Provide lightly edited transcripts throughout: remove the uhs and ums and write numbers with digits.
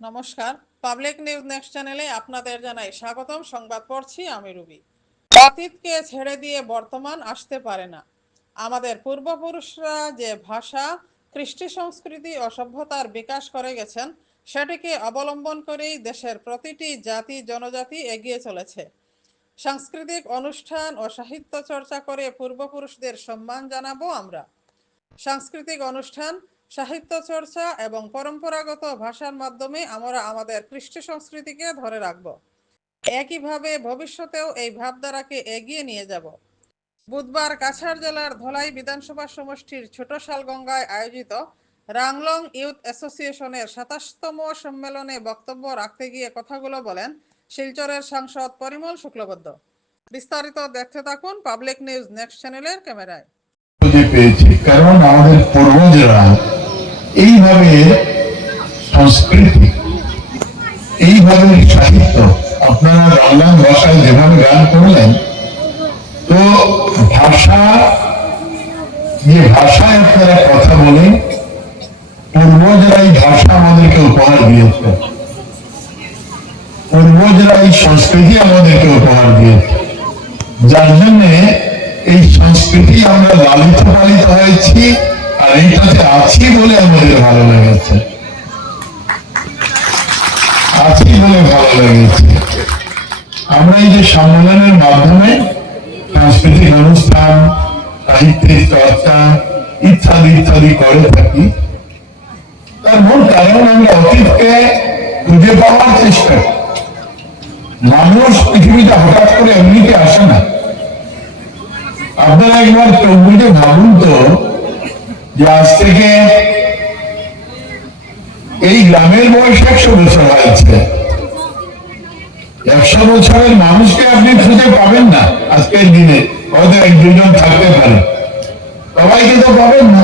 নমস্কার, public news next চ্যানেলে আপনাদের জানাই স্বাগতম। সংবাদ পড়ছি আমি রুবি। অতীতকে ছেড়ে দিয়ে বর্তমান আসতে পারে না। আমাদের পূর্বপুরুষরা যে ভাষা, কৃষ্টি সংস্কৃতি ও সভ্যতার বিকাশ করে গেছেন, সেটিকে অবলম্বন করেই দেশের প্রতিটি জাতি জনজাতি এগিয়ে চলেছে। সাংস্কৃতিক অনুষ্ঠান ও সাহিত্য চর্চা করে পূর্বপুরুষদের সম্মান জানাবো আমরা। সাংস্কৃতিক অনুষ্ঠান, সাহিত্য চর্চা এবং পরম্পরাগত ভাষার মাধ্যমে আমরা আমাদের কৃষ্টি সংস্কৃতিকে ধরে রাখব। একইভাবে ভবিষ্যতেও এই ভাবধারাকে এগিয়ে নিয়ে যাব। বুধবার কাছাড় জেলার ধলাই বিধানসভা সমষ্টির ছোট শালগঙ্গায় আয়োজিত রাংলং ইউথ অ্যাসোসিয়েশনের ২৭তম সম্মেলনে বক্তব্য রাখতে গিয়ে কথাগুলো বলেন শিলচরের সাংসদ পরিমল শুক্লবৈদ্য। বিস্তারিত দেখতে থাকুন পাবলিক নিউজ নেক্সট চ্যানেলের ক্যামেরায়। পেয়েছি, কারণ আমাদের পূর্বজরা এইভাবে সংস্কৃতি, এইভাবে সাহিত্য, আপনারা বাংলা ভাষায় যেভাবে গান করলেন, তো ভাষা, যে ভাষায় আপনারা কথা বলেন, পূর্বজরা এই ভাষা আমাদেরকে উপহার দিয়েছে, পূর্বজরা এই সংস্কৃতি আমাদেরকে উপহার দিয়েছে, যার জন্য এই সংস্কৃতি আমরা লালিত পালিত হয়েছি, আর এইটাতে আছি বলে আমাদের ভালো লেগেছে, আছি বলে ভালো লেগেছে। আমরা এই যে সম্মেলনের মাধ্যমে সাংস্কৃতিক অনুষ্ঠান, সাহিত্যের চর্চা ইত্যাদি ইত্যাদি করে থাকি, তার মূল কারণ আমরা অতীতকে খুঁজে পাওয়ার চেষ্টা করি। মানুষ পৃথিবীতে হঠাৎ করে এমনিতে আসে না। আপনারা একবার চোখ বুঝে ভাবুন তো, যে আজ থেকে এই গ্রামের বয়স ১০০ বছর হয়েছে। ১০০ বছরের মানুষকে আপনি খুঁজে পাবেন না আজকের দিনে, হয়তো ১-২ জন থাকতে পারে, সবাইকে তো পাবেন না।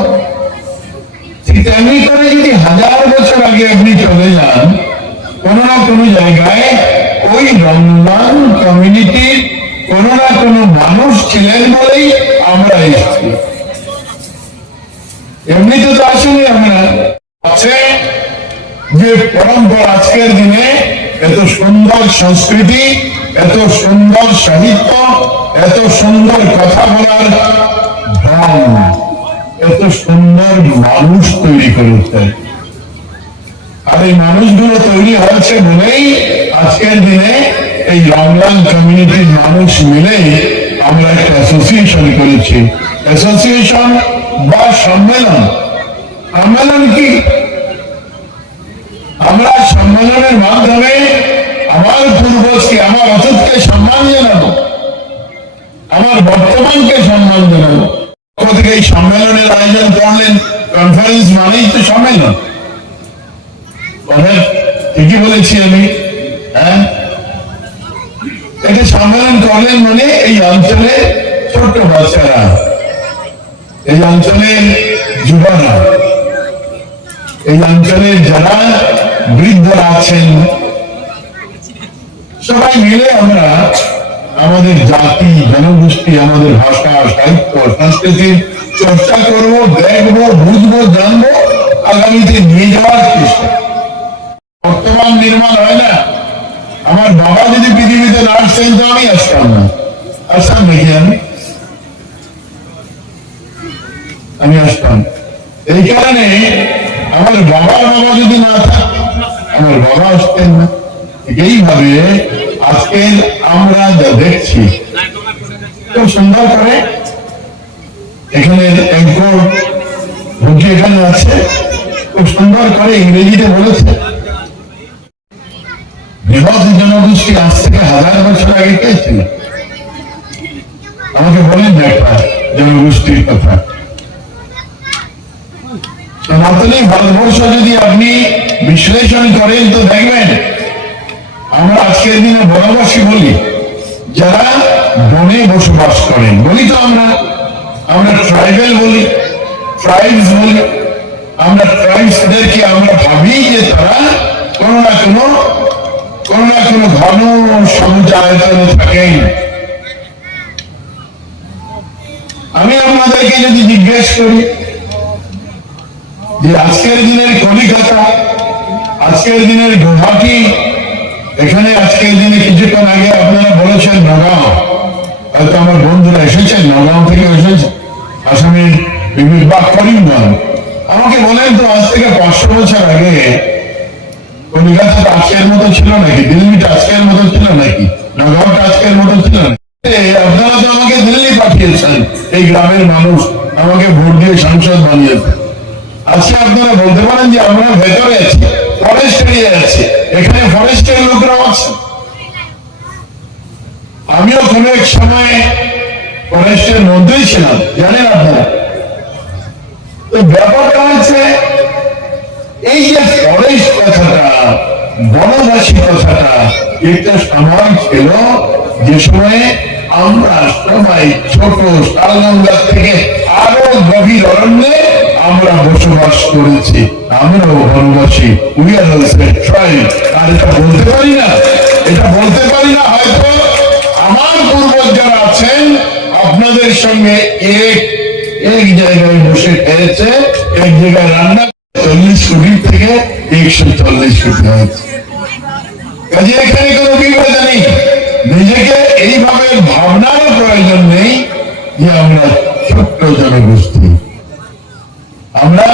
ঠিক তেমনি করে যদি ১০০০ বছর আগে আপনি চলে যান, কোনো না কোনো জায়গায় ওই রমজান কমিউনিটির কোনো না কোনো মানুষ ছিলেন বলেই আমরা এসেছি। এমনিতে তো আসেনি। আমরা আছে যে পরম্পরা, আজকের দিনে এত সুন্দর সংস্কৃতি, এত সুন্দর সাহিত্য, এত সুন্দর কথা বলার ঢং, এত সুন্দর মানুষ তৈরি করেছে। আর এই মানুষগুলো তৈরি হয়েছে বলেই আজকের দিনে এই রমজান কমিউনিটির মানুষ মিলে আমরা একটা অ্যাসোসিয়েশন করেছি। অ্যাসোসিয়েশন বা সম্মেলন। সম্মেলন কি? আমরা সম্মেলনের মাধ্যমে আমার পূর্বজকে, আমার অতীতকে সম্মান জানাবো, আমার বর্তমানকে সম্মান জানাবো। থেকে এই সম্মেলনের আয়োজন করলেন, কনফারেন্স মানেই তো সম্মেলন। ঠিকই বলেছি আমি? হ্যাঁ, এটা সম্মেলন করলেন মানে এই অঞ্চলে ছোট্ট বাচ্চারা, এই অঞ্চলের যুবরা, এই অঞ্চলের যারা বৃদ্ধরা আছেন, সবাই মিলে আমরা আমাদের জাতি, জনগোষ্ঠী, আমাদের ভাষা, সাহিত্য, সংস্কৃতির চর্চা করব, দেখবো, বুঝবো, জানবো, আগামীতে নিয়ে যাওয়ার চেষ্টা। বর্তমান নির্মাণ হয় না। আমার বাবা যদি পৃথিবীতে না আসতেন তো আমি আসতাম না। আসতাম নাকি? আমি আসতাম। এই কারণে আমার বাবার বাবা যদি না থাকতেন, আমার বাবা আসতেন না। এইভাবে আজকে আমরা যা দেখছি, খুব সুন্দর করে এখানে এখানে আছে, খুব সুন্দর করে ইংরেজিতে বলেছে, বৃহৎ জনগোষ্ঠী আজ থেকে ১০০০ বছর আগে কে ছিল? আমাকে বলেন না একটা জনগোষ্ঠীর কথা। সনাতনী ভারতবর্ষ যদি আপনি বিশ্লেষণ করেন তো দেখবেন, আমরা আজকের দিনে বনবাসী বলি, যারা বনে বসবাস করেন বলি তো আমরা ট্রাইবেল বলি, ট্রাইবস বলি। আমরা ট্রাইবসদেরকে আমরা ভাবি যে তারা কোনো না কোনো ঘন সবুজ আয়তনে থাকেন। আমি আপনাদেরকে যদি জিজ্ঞেস করি যে আজকের দিনের কলিকাতা আজকের দিনের গুয়াহাটি, এখানে আজকের দিনে কিছুক্ষণ আগে আপনারা বলেছেন নগাঁও, হয়তো আমার বন্ধুরা এসেছেন, নগাঁও থেকে এসেছেন, আসামের বিভিন্ন বা করিমগঞ্জ। আমাকে বলেন তো, আজ থেকে 500 বছর আগে কলিকাতা আজকের মতো ছিল নাকি? দিল্লিটা আজকের মতো ছিল নাকি? নগাঁওটা আজকের মতো ছিল নাকি? আপনারা তো আমাকে দিল্লি পাঠিয়েছেন, এই গ্রামের মানুষ আমাকে ভোট দিয়ে সাংসদ বানিয়েছে। আজকে আপনারা বলতে পারেন যে আমরা ভেতরে আছি, ফরেস্ট এরিয়া আছে, এখানে ফরেস্টের লোকরাও আছে। আমিও কোনো এক সময় ফরেস্টের মধ্যেই ছিলাম, জানেন আপনারা। তো ব্যাপারটা হচ্ছে এই যে ফরেস্ট কথাটা, বনবাসী কথাটা, একটা সময় ছিল যে সময়ে আমরা সবাই ছোট শালগঙ্গা থেকে আরো গভীর অরণ্যে আমরা বসবাস করেছি। আমরাও বনবাসী, উই আর অলসো ট্রাইব। আর এটা বলতে পারি না, এটা বলতে পারি না হয়তো আমার পূর্বজ যারা আছেন আপনাদের সঙ্গে এক জায়গায় বসে খেয়েছে, এক জায়গায় রান্না 40 কোটি থেকে 140 কোটি হয়েছে। কাজে এখানে কোনো বিবাদ নেই, নিজেকে এইভাবে ভাবনার প্রয়োজন নেই যে আমরা ছোট্ট জনগোষ্ঠী। আমরা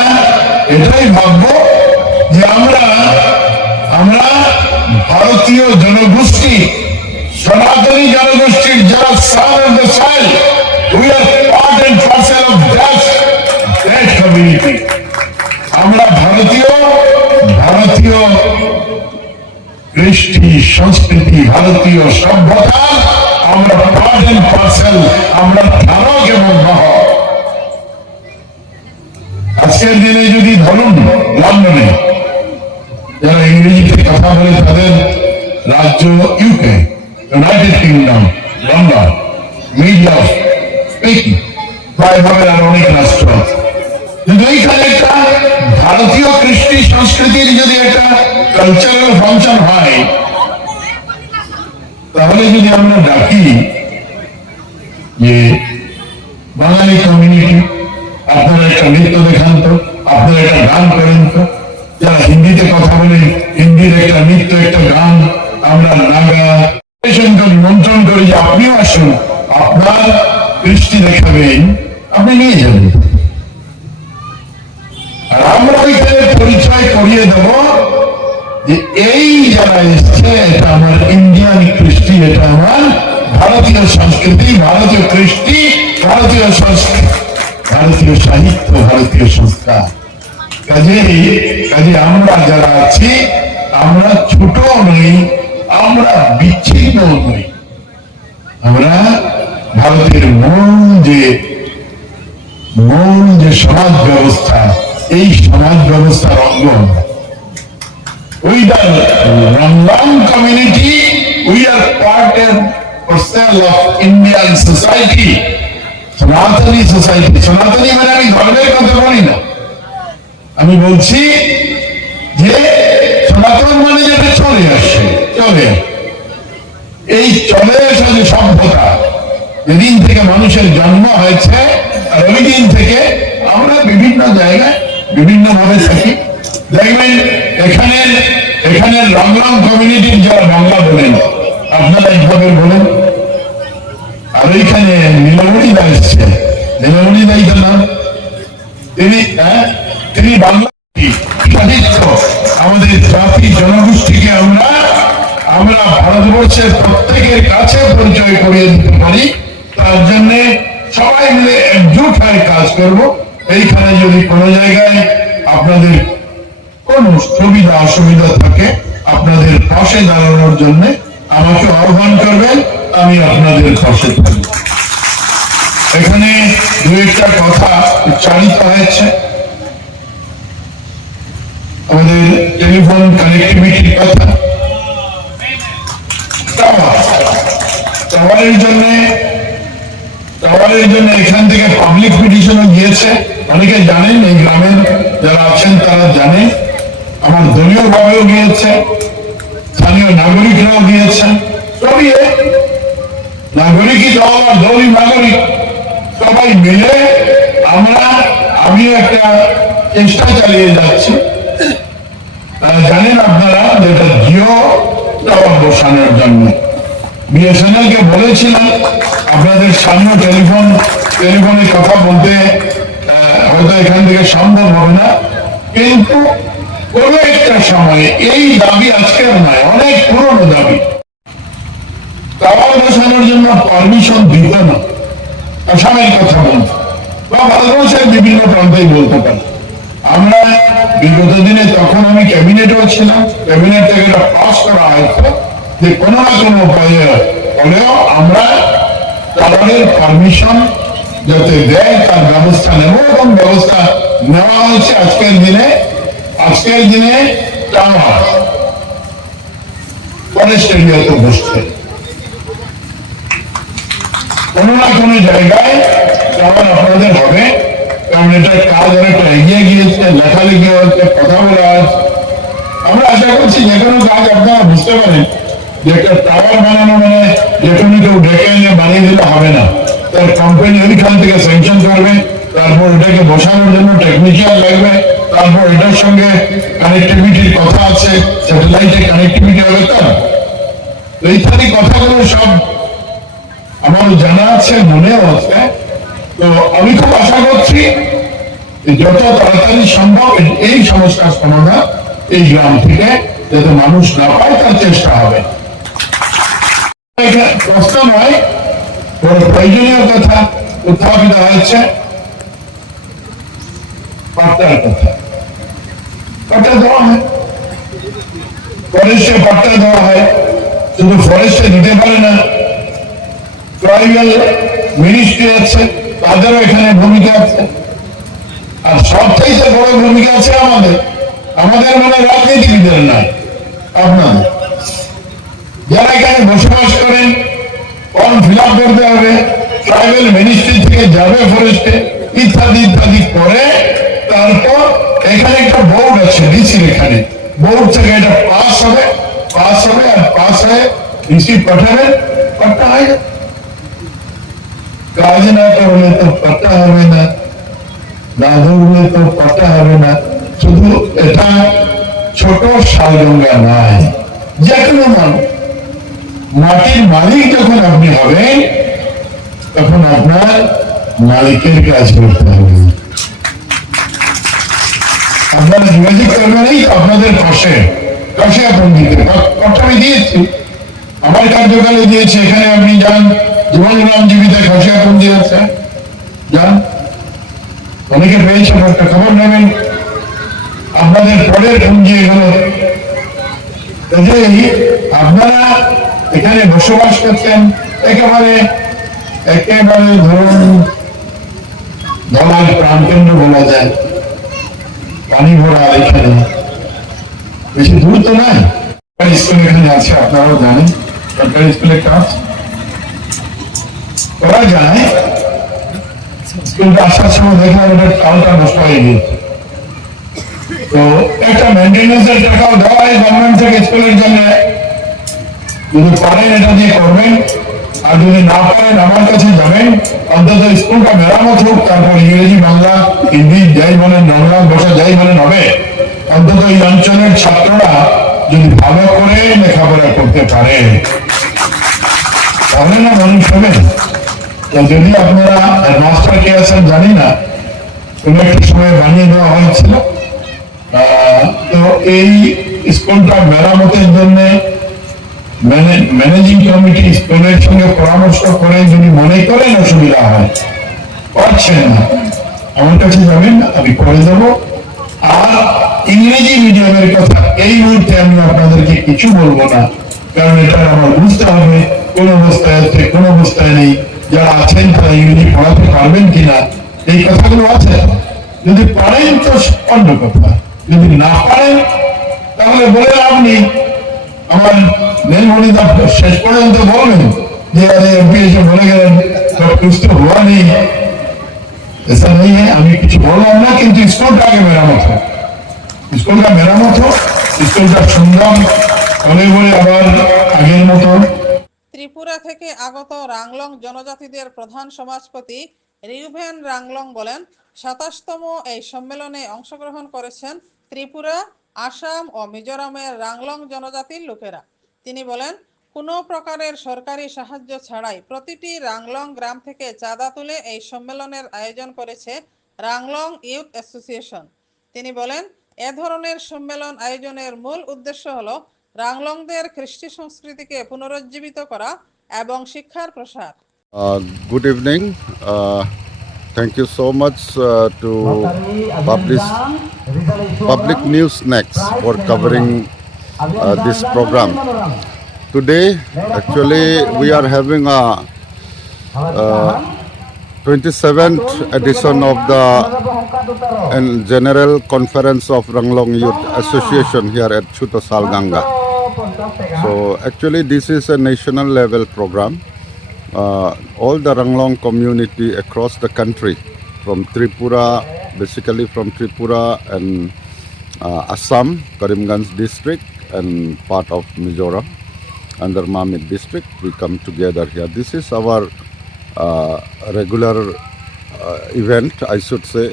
এটাই ভাববো যে আমরা ভারতীয় জনগোষ্ঠী, সনাতনী জনগোষ্ঠীর যারা son of the soil, we are part and parcel of that community. আমরা ভারতীয় কৃষ্টি, সংস্কৃতি, ভারতীয় সভ্যতা, আমরা পার্ট এন্ড পার্সেল, আমরা ধারক এবং বাহক। আজকের দিনে যদি ধরুন লন্ডনে যারা ইংরেজিতে কথা বলে, তাদের রাজ্য UK, United kingdom, London, media speaking, প্রায় ভাবে আর অনেক রাষ্ট্র। কিন্তু এইখানে একটা ভারতীয় কৃষ্টি সংস্কৃতির যদি একটা কালচারাল ফাংশন হয়, তাহলে যদি আমরা ডাকি যে বাঙালি কমিউনিটি, আপনারা একটা নৃত্য দেখান তো, আপনারা একটা গান করেন তো, যারা হিন্দিতে কথা বলেন হিন্দির একটা নৃত্য, একটা গান আমরা নাগা নিমন্ত্রণ করি যে আপনিও আসুন, আপনার কৃষ্টি দেখাবেন, আপনি নিয়ে যাবেন। আর আমরা ওইখানে পরিচয় করিয়ে দেব যে এই যারা এসছে এটা আমার ইন্ডিয়ান কৃষ্টি, এটা আমার ভারতীয় সংস্কৃতি, ভারতীয় কৃষ্টি, ভারতীয় সংস্কৃতি, ভারতীয় সাহিত্য, ভারতীয় সংস্কার। কাজে আমরা যারা আছি, আমরা ছোট নই, আমরা বিচ্ছিন্ন নই। আমরা ভারতের মূল যে সমাজ ব্যবস্থা, এই সমাজ ব্যবস্থার অঙ্গ আমরা। We the Ranglam community, we are part and parcel of Indian society, Sanatani society. Sanatani মানে আমি ধর্মের কথা বলি না, আমি বলছি যে সনাতন মানে যেটা চলে আসছে, এই চলে আসা যে সভ্যতা, যেদিন থেকে মানুষের জন্ম হয়েছে, আর ওই দিন থেকে আমরা বিভিন্ন জায়গায় বিভিন্ন ভাবে থাকি। দেখবেন এখানে রংলাম কমিউনিটির যারা বাংলা বলেন, আপনারা এইভাবে বলেন। আর ওইখানে নীলমণি দা এসছে, নীলমণি দাই তো নাম, তিনি বাংলা সাহিত্য, আমাদের জাতি জনগোষ্ঠীকে আমরা ভারতবর্ষের প্রত্যেকের কাছে পরিচয় করিয়ে দিতে পারি। তার জন্য সবাই মিলে একজোট হয়ে কাজ করব। এইখানে যদি কোনো জায়গায় আপনাদের কোন সুবিধা অসুবিধা থাকে, আপনাদের পাশে দাঁড়ানোর জন্য আমাকে আহ্বান করবেন, আমি আপনাদের পাশে থাকব। এখানে দু একটা কথা উচ্চারিত হয়েছে, আমাদের টেলিফোন কানেক্টিভিটির কথা, টাওয়ারের জন্য এখান থেকে পাবলিক পিটিশনও গিয়েছে। অনেকে জানেন, এই গ্রামের যারা আছেন তারা জানেন, আমার দলীয় ভাবেও গিয়েছে, স্থানীয় নাগরিকরাও গিয়েছেন। সবই নাগরিকই দল আর দলই নাগরিক, সবাই মিলে আমিও একটা চেষ্টা চালিয়ে যাচ্ছি। জানেন আপনারা যেটা জিও টাওয়ার বসানোর জন্য বিএসএনএল কে বলেছিলাম আপনাদের সামনে টেলিফোনে কথা বলতে হয়তো এখান থেকে সম্ভব হবে না, কিন্তু কোনো একটা সময়ে এই দাবি আজকের নয়, অনেক পুরনো দাবি। টাওয়ার বসানোর জন্য পারমিশন দিত না, আসামের কথা বলতো বা ভারতবর্ষের বিভিন্ন প্রান্তেই বলতে পারে। আমরা বিগত দিনে, তখন আমি ক্যাবিনেটেও ছিলাম, ক্যাবিনেট থেকে এটা পাস করা হয়েছে যে কোনো না কোনো উপায়ে হলেও আমরা টাওয়ারের পারমিশন যাতে দেয় তার ব্যবস্থা নেব, এবং ব্যবস্থা নেওয়া হয়েছে। আজকের দিনে টাওয়ার ফরেস্ট এরিয়াতে বসছে, কোনো না কোনো জায়গায় টাওয়ার আপনাদের হবে, কারণ এটা কাজ অনেকটা এগিয়ে গিয়েছে, লেখালেখি হচ্ছে, কথা বলা হচ্ছে। আমরা আশা করছি যে কোনো কাজ আপনারা বুঝতে পারেন যে একটা টাওয়ার বানানো মানে যে কোনো কেউ ডেকে এনে বানিয়ে দিলে হবে না। তার কোম্পানি ওইখান থেকে স্যাংশন করবে, তারপর এটাকে বসানোর জন্য টেকনিশিয়ান লাগবে, তারপর এটার সঙ্গে কানেক্টিভিটির কথা আছে, স্যাটেলাইটে কানেক্টিভিটি হবে। তো ইত্যাদি কথাগুলো সব আমার জানা আছে, মনেও আছে। তো আমি খুব আশা করছি যত তাড়াতাড়ি সম্ভব এই সমস্যার সমাধান এই গ্রাম থেকে যাতে মানুষ না পায় তার চেষ্টা হবে। প্রশ্ন নয়, বড় প্রয়োজনীয় কথা উত্থাপিত হয়েছে, পাট্টার কথা। পাট্টা দেওয়া হয়, ফরেস্টে পাট্টা দেওয়া হয়, শুধু ফরেস্টে দিতে পারে না, ট্রাইবাল মিনিস্ট্রি আছে, তাদেরও এখানে ভূমিকা আছে। আর সবচাইতে বড় ভূমিকা আছে আমাদের মানে রাজনীতিবিদের নয়, আপনাদের যারা এখানে বসবাস করেন। ফর্ম ফিল আপ করতে হবে, ট্রাইবাল মিনিস্ট্রি থেকে যাবে ফরেস্টে, ইত্যাদি ইত্যাদি করে তারপর এখানে একটা বোর্ড আছে ডিসির, এখানে বোর্ড থেকে এটা পাস হবে আর পাস হয়ে ডিসি পাঠাবেন, পাঠা হয়। কাজ না করলে তো পাঠা হবে না, না ধরলে তো পাঠা হবে না। শুধু এটা ছোট শালগঙ্গা নয়, যে কোনো মানুষ মাটির মালিক যখন আপনি হবেন তখন আপনার মালিকের কাজ করতে হবে। আপনারা যোগাযোগ করবেন এই আপনাদের পাশে এখন দিতে কথা আমি দিয়েছি, আমার কার্যকালে দিয়েছি। এখানে আপনি যান, জীবনগ্রাম জীবিতে খাসিয়াপন্থী আছে, যান, অনেকে পেয়েছেন, একটা খবর নেবেন। আপনাদের পরের পুঁজি এগুলো, আপনারা এখানে বসবাস করছেন একেবারে ধরুন ধলার প্রাণকেন্দ্র বলা যায়, পানি ভরা এখানে, বেশি দূর তো নয়। স্কুল এখানে আছে, আপনারাও জানেন, সরকারি স্কুলের কাজ করা যায়। স্কুলটা আসার সময় দেখলাম ওটার চালটা নষ্ট হয়ে গিয়েছে, তো একটা মেনটেন্যান্সের টাকাও দেওয়া হয় গভর্নমেন্ট থেকে স্কুলের জন্য। যদি পারেন এটা দিয়ে করবেন, আর যদি না পারেন আমার কাছে যাবেন, অন্তত স্কুলটা মেরামত হোক, তারপর ইংরেজি বাংলা হিন্দি যাই বলেন, বাংলা ভাষা যাই বলেন হবে। অন্তত এই অঞ্চলের ছাত্ররা যদি ভালো করে লেখাপড়া করতে পারে তাহলে না মানুষ হবে। যদি আপনারা মাস্টার কে আছেন জানি না, কোন একটা সময় বানিয়ে দেওয়া হয়েছিল, তো এই স্কুলটা মেরামতের জন্য ম্যানেজিং কমিটি স্কুলের সঙ্গে পরামর্শ করে যদি মনে করেন অসুবিধা হয়, পারছেন না, আমার কাছে যাবেন, আমি করে দেবো। আর ইংরেজি মিডিয়ামের কথা এই মুহূর্তে আমি আপনাদেরকে কিছু বলবো না, কারণ এটা আমার বুঝতে হবে কোন অবস্থায় আছে কোন অবস্থায় নেই, যারা আছেন তারা ইংরেজি পড়াতে পারবেন কিনা, এই কথাগুলো আছে। যদি পারেন তো অন্য কথা, যদি না পারেন তাহলে বলে লাভ নেই। আমার নীলমণি দপ্তর শেষ পর্যন্ত বলবেন যে আরে এমপি এসে বলে গেলেন সব কিছু হওয়া নেই, ऐसा नहीं है। আমি কিছু বললাম না, কিন্তু স্কুলটা আগে মেরামত হোক, স্কুলটা মেরামত হোক, স্কুলটা সুন্দর বলে বলে আবার আগের মতো। ত্রিপুরা থেকে আগত রাংলং জনজাতিদের প্রধান সমাজপতি রিউভেন রাংলং বলেন, ২৭তম এই সম্মেলনে অংশগ্রহণ করেছেন ত্রিপুরা, আসাম ও মিজোরামের রাংলং জনজাতির লোকেরা। তিনি বলেন, কোনো প্রকারের সরকারি সাহায্য ছাড়াই প্রতিটি রাংলং গ্রাম থেকে চাঁদা তুলে এই সম্মেলনের আয়োজন করেছে রাংলং ইউথ অ্যাসোসিয়েশন। তিনি বলেন, এ ধরনের সম্মেলন আয়োজনের মূল উদ্দেশ্য হল রাংলংদের কৃষ্টি সংস্কৃতিকে পুনরুজ্জীবিত করা এবং শিক্ষার প্রসার। Good evening. Thank you so much to Public News Next for covering this program. Today, actually, we are having a 27th edition of the General Conference of Ranglong Youth Association here at Chutosal Ganga. So actually, this is a national level program. All the Ranglong community across the country, from Tripura, basically from Tripura and Assam, Karimganj district, and part of Mizoram under Mamit district, we come together here. This is our regular event, I should say.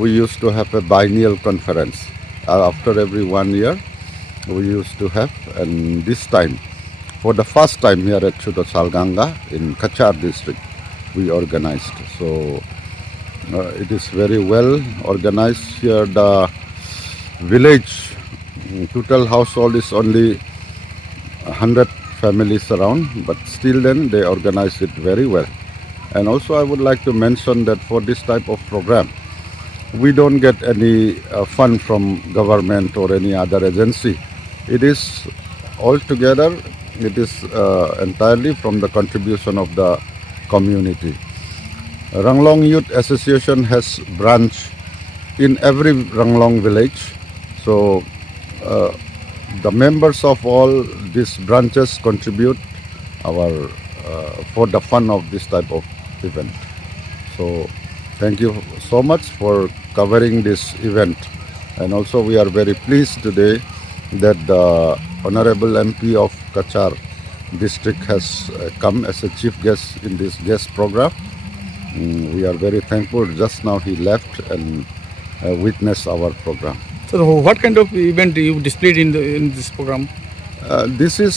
We used to have a biennial conference. After every 1 year, we used to have, and this time, for the first time here at Chutosal Ganga in Kachar district, we organized. So it is very well organized here. The village total household is only 100 families around, but still then they organize it very well. And also I would like to mention that for this type of program, we don't get any fund from government or any other agency. It is altogether, it is entirely from the contribution of the community. Ranglong Youth Association has branch in every Ranglong village. So the members of all these branches contribute our for the fun of this type of event. So thank you so much for covering this event. And also we are very pleased today that the Honorable MP of Kachar district has come as a chief guest in this guest program. We are very thankful. Just now he left and witnessed our program. So what kind of event you displayed in this program? This is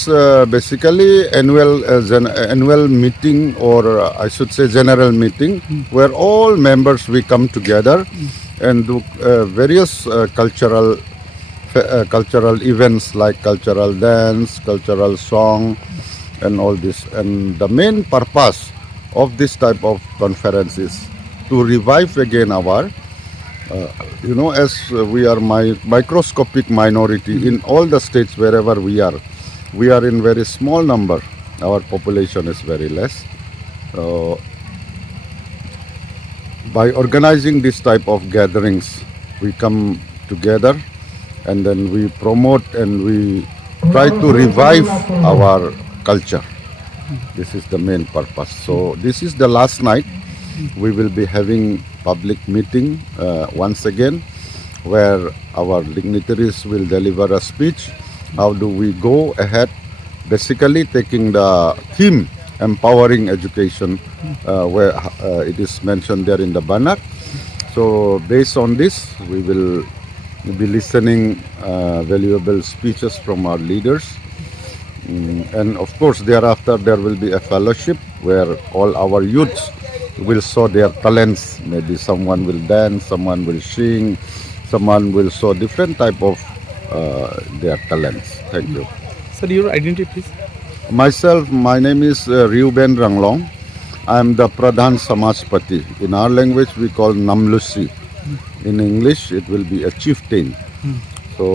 basically annual meeting, or I should say general meeting, where all members we come together and do various cultural events like cultural dance, cultural song, and all this. And the main purpose of this type of conference is to revive again our as we are microscopic minority in all the states wherever we are in very small number. Our population is very less. By organizing this type of gatherings, we come together and then we promote and we try to revive our culture. This is the main purpose. So this is the last night. We will be having public meeting once again, where our dignitaries will deliver a speech. How do we go ahead? Basically taking the theme empowering education, where it is mentioned there in the banner. So based on this, we will be listening valuable speeches from our leaders. And of course thereafter there will be a fellowship where all our youths will show their talents. Maybe someone will dance, someone will sing, someone will show different type of their talents. Thank you. Sir, your identity, please. Myself, my name is Reuben Ranglong. I am the Pradhan Samajpati. In our language we call Namlusi. In English it will be a chieftain. So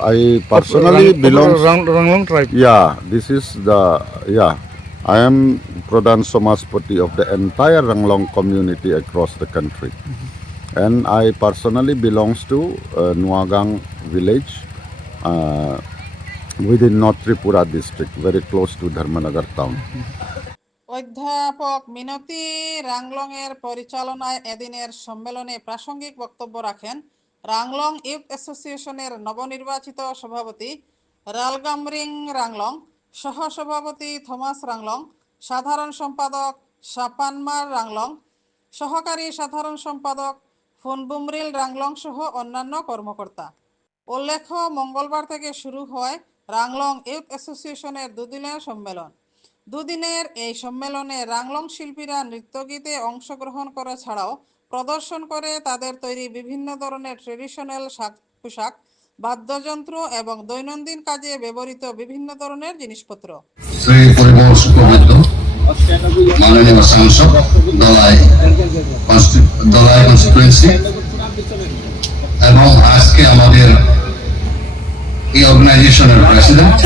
I personally belong. Ranglong tribe. Yeah, this is the, I am Pradhan Samajpati of the entire Ranglong community across the country. And I personally belongs to Nuagang village within North Tripura district, very close to Dharmanagar town. অধ্যাপক মিনতি রাংলং এর পরিচালনায় এদিনের সম্মেলনে প্রাসঙ্গিক বক্তব্য রাখেন Ranglong youth অ্যাসোসিয়েশনের নবনির্বাচিত সভাপতি রালগামরিং রাংলং, সহসভাপতি থমাস রাংলং, সাধারণ সম্পাদক সাপানমার রাংলং, সহকারী সাধারণ সম্পাদক ফুনবুমরিল রাংলং সহ অন্যান্য কর্মকর্তা। উল্লেখ্য, মঙ্গলবার থেকে শুরু হয় রাংলং ইউথ অ্যাসোসিয়েশনের দুদিনের সম্মেলন। দুদিনের এই সম্মেলনে রাংলং শিল্পীরা নৃত্যগীতে অংশগ্রহণ করা ছাড়াও প্রদর্শন করে তাদের তৈরি বিভিন্ন ধরনের ট্রেডিশনাল পোশাক, বাদ্যযন্ত্র এবং দৈনন্দিন কাজে ব্যবহৃত বিভিন্ন ধরনের জিনিসপত্র। শ্রী পরিমল শুক্লবৈদ্য, মাননীয় সাংসদ, দলাই কনস্টিটুয়েন্সি, এবং আজকে আমাদের এই অর্গানাইজেশনের প্রেসিডেন্ট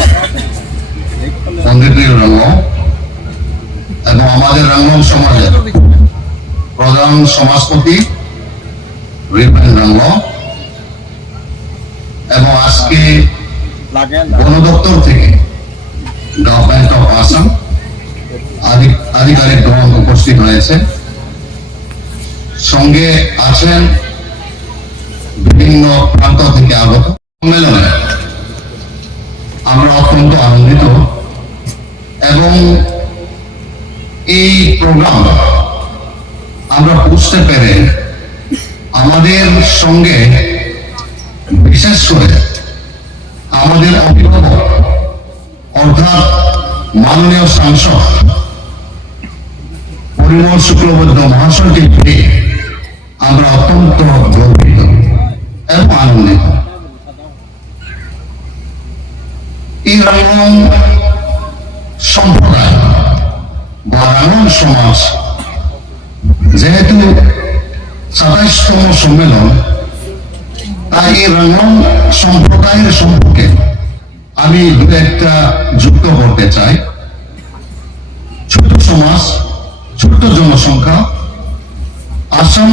পন্ডিত রাংলং এবং আমাদের রাংলং সমাজের প্রধান সমাজপতি রিপেন রাংলং, এবং আজকে বন দপ্তর থেকে গভর্নমেন্ট অফ আসাম আধিকারিকগণ উপস্থিত হয়েছে। সঙ্গে আছেন বিভিন্ন প্রান্ত থেকে আগত। সম্মেলনে আমরা অত্যন্ত আনন্দিত এবং এই প্রোগ্রাম আমরা বুঝতে পেরে আমাদের সঙ্গে বিশেষ করে আমাদের অভিভাবক অর্থাৎ মাননীয় সাংসদ পরিমল শুক্লবৈদ্য মহাশয়কে পেয়ে আমরা অত্যন্ত গর্বিত এবং আনন্দিত। এই রাংলং সম্প্রদায় বা রাংলং সমাজ যেহেতু 27তম সম্মেলন, তাই এই রাংলং সম্প্রদায়ের সম্পর্কে আমি দু একটা যুক্ত করতে চাই। ছোট সমাজ, ছোট্ট জনসংখ্যা, আসাম,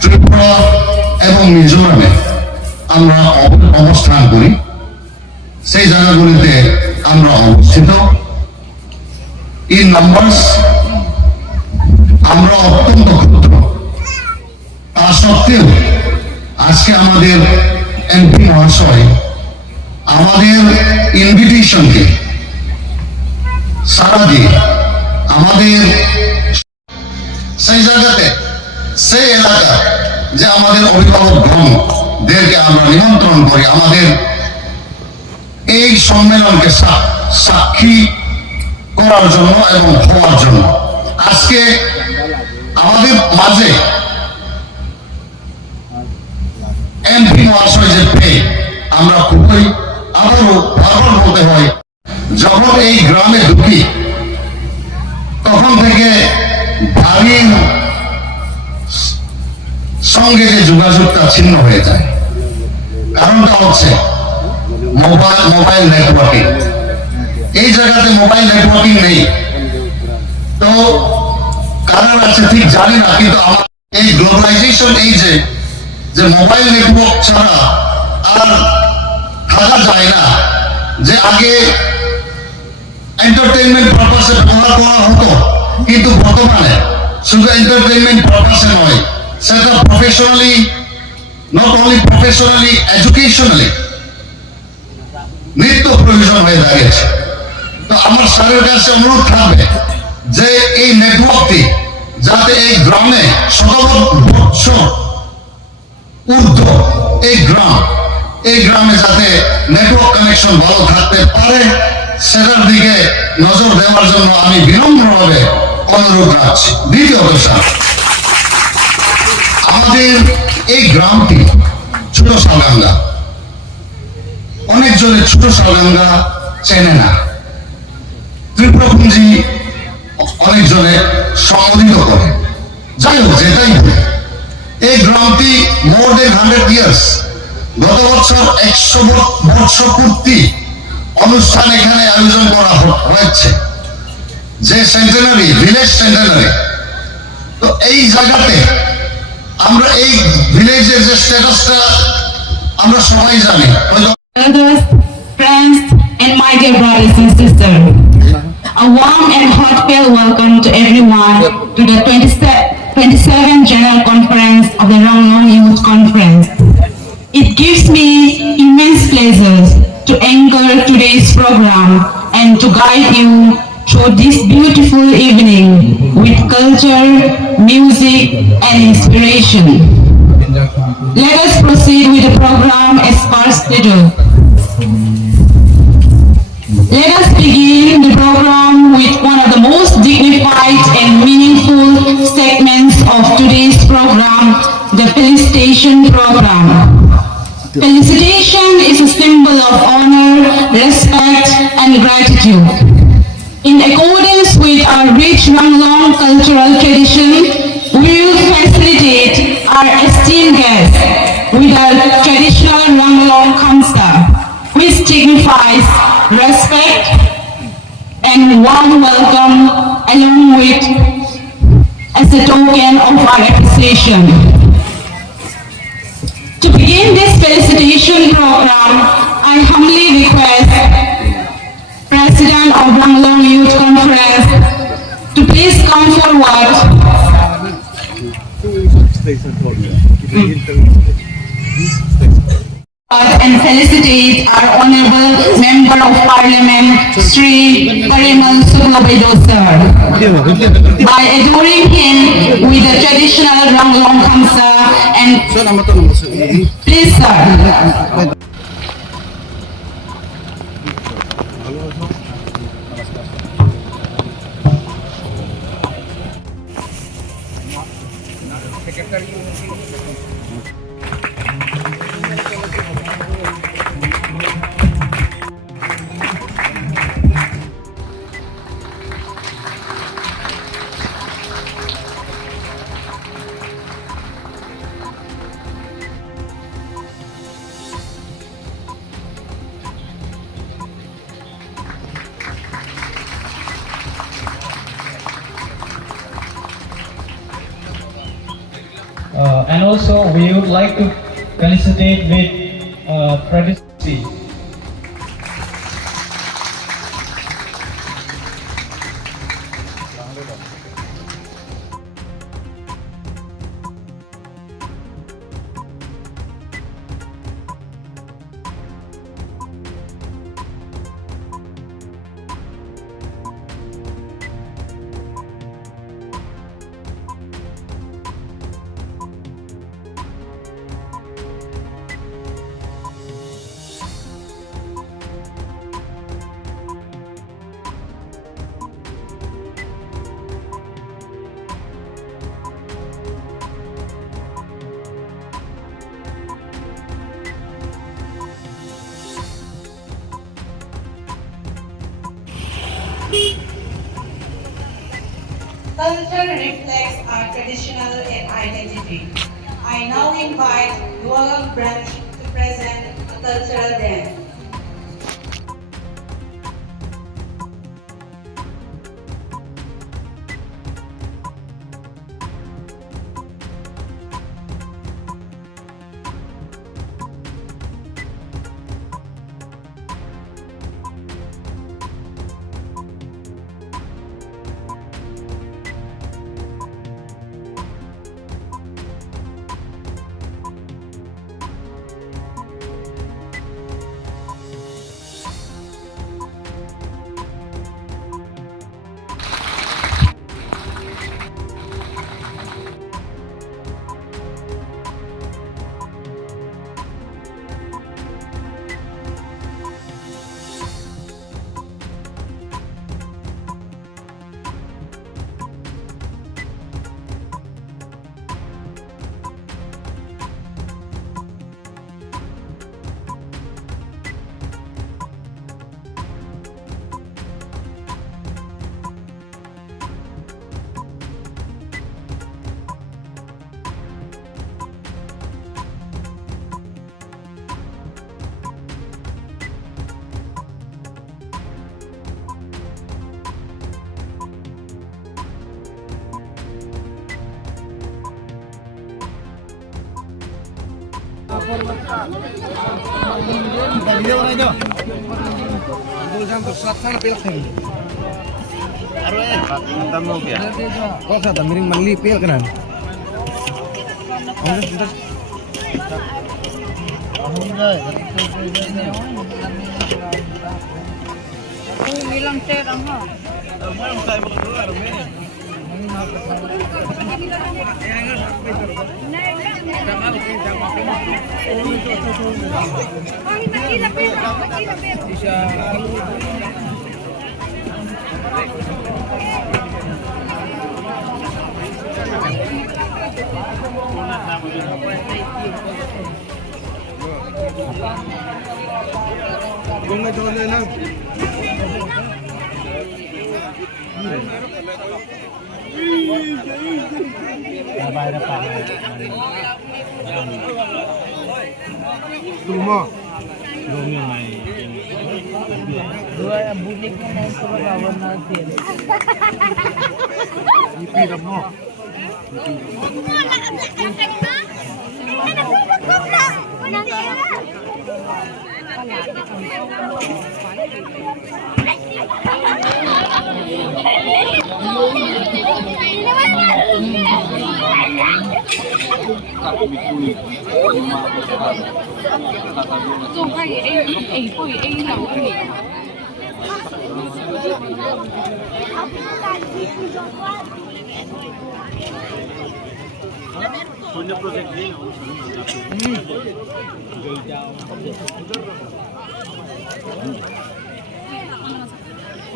ত্রিপুরা এবং মিজোরামে আমরা অবস্থান করি। সেই জায়গাগুলিতে আমরা অবস্থিত। ইন নাম্বারস আমরা অত্যন্ত ক্ষুদ্র, তা সত্ত্বেও আজকে আমাদের এমপি মহাশয় আমাদের ইনভিটেশনকে সাড়া দিয়ে আমাদের সেই জায়গাতে, সেই এলাকা যে আমাদের অভিভাবকগণদেরকে আমরা নিমন্ত্রণ করি আমাদের এই সম্মেলনকে সাক্ষী করার জন্য এবং হওয়ার জন্য। আজকে আমাদের মাঝে এমপি মহাশয় যে পেয়ে আমরা খুবই আবারও বারবার বলতে হয়, যখন এই গ্রামে ঢুকি তখন থেকে বাড়ির সঙ্গে যে যোগাযোগটা ছিন্ন হয়ে যায়। কারণটা হচ্ছে মোবাইল নেটওয়ার্কিং। এই জায়গাতে মোবাইল নেটওয়ার্কিং নেই, তো কারণ আছে ঠিক জানি না, কিন্তু আমার এই গ্লোবালাইজেশন এই যে মোবাইল নেটওয়ার্ক ছাড়া আর থাকা যায় না। যে আগে এন্টারটেইনমেন্ট পারপাসে ব্যবহার করা হতো, কিন্তু বর্তমানে শুধু এন্টারটেইনমেন্ট পারপাসে নয়, সেটা professionally, not only professionally, educationally নিত্য প্রয়োজন হয়ে দাঁড়িয়েছে। তো আমার স্যারের কাছে অনুরোধ থাকবে যে এই নেটওয়ার্কটি যাতে এই গ্রামে ১৭ বছর ঊর্ধ্ব এই গ্রামে যাতে নেটওয়ার্ক কানেকশন ভালো থাকতে পারে, সেটার দিকে নজর দেওয়ার জন্য আমি বিনম্রভাবে অনুরোধ রাখছি। দ্বিতীয়ত স্যার, আমাদের এই গ্রামটি ছোট শালগাঙ্গা, অনেকজনে ছোট শালগাঙ্গা চেনে না। ত্রিপুরাপুঞ্জি অনেকজনে সম্বোধিত করে। যাই হোক, যেটাই বলে, এই গ্রামটি মোর দেন 100 ইয়ার্স, গত বছর 100 বর্ষ পূর্তি অনুষ্ঠান এখানে আয়োজন করা হয়েছে, যে সেন্টেনারি, ভিলেজ সেন্টেনারি। তো এই জায়গাতে আমরা এই ভিলেজের যে স্ট্যাটাসটা আমরা সবাই জানি। Elders, friends, and my dear brothers and sisters, a warm and heartfelt welcome to everyone to the 27th General Conference of the Ranglong Youth Conference. It gives me immense pleasure to anchor today's program and to guide you through this beautiful evening with culture, music, and inspiration. Let us proceed with the program as per schedule. Let us begin the program with one of the most dignified and meaningful segments of today's program, the felicitation program. Felicitation is a symbol of honor, respect, and gratitude. In accordance with our rich Ranglong cultural tradition, we will facilitate our esteemed guests with a traditional Ranglong Kamsa, which signifies respect and warm welcome along with as a token of our appreciation. To begin this felicitation program, I humbly request President of Ranglong Youth Conference to please come forward and felicitate our Honorable Member of Parliament, Sri Parimal Suklabedo sir, by adoring him with the traditional Ranglong Kamsa and please sir. And also we would like to felicitate with tradition. Culture reflects our traditional and identity. I now invite Luagang branch to present a cultural dance.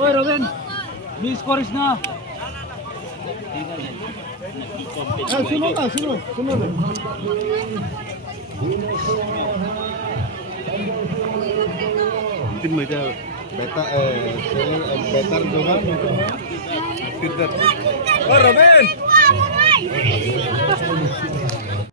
Oi Robin, miss করিস না। শুনো না। 3 meter better better doang. Oh, Robin!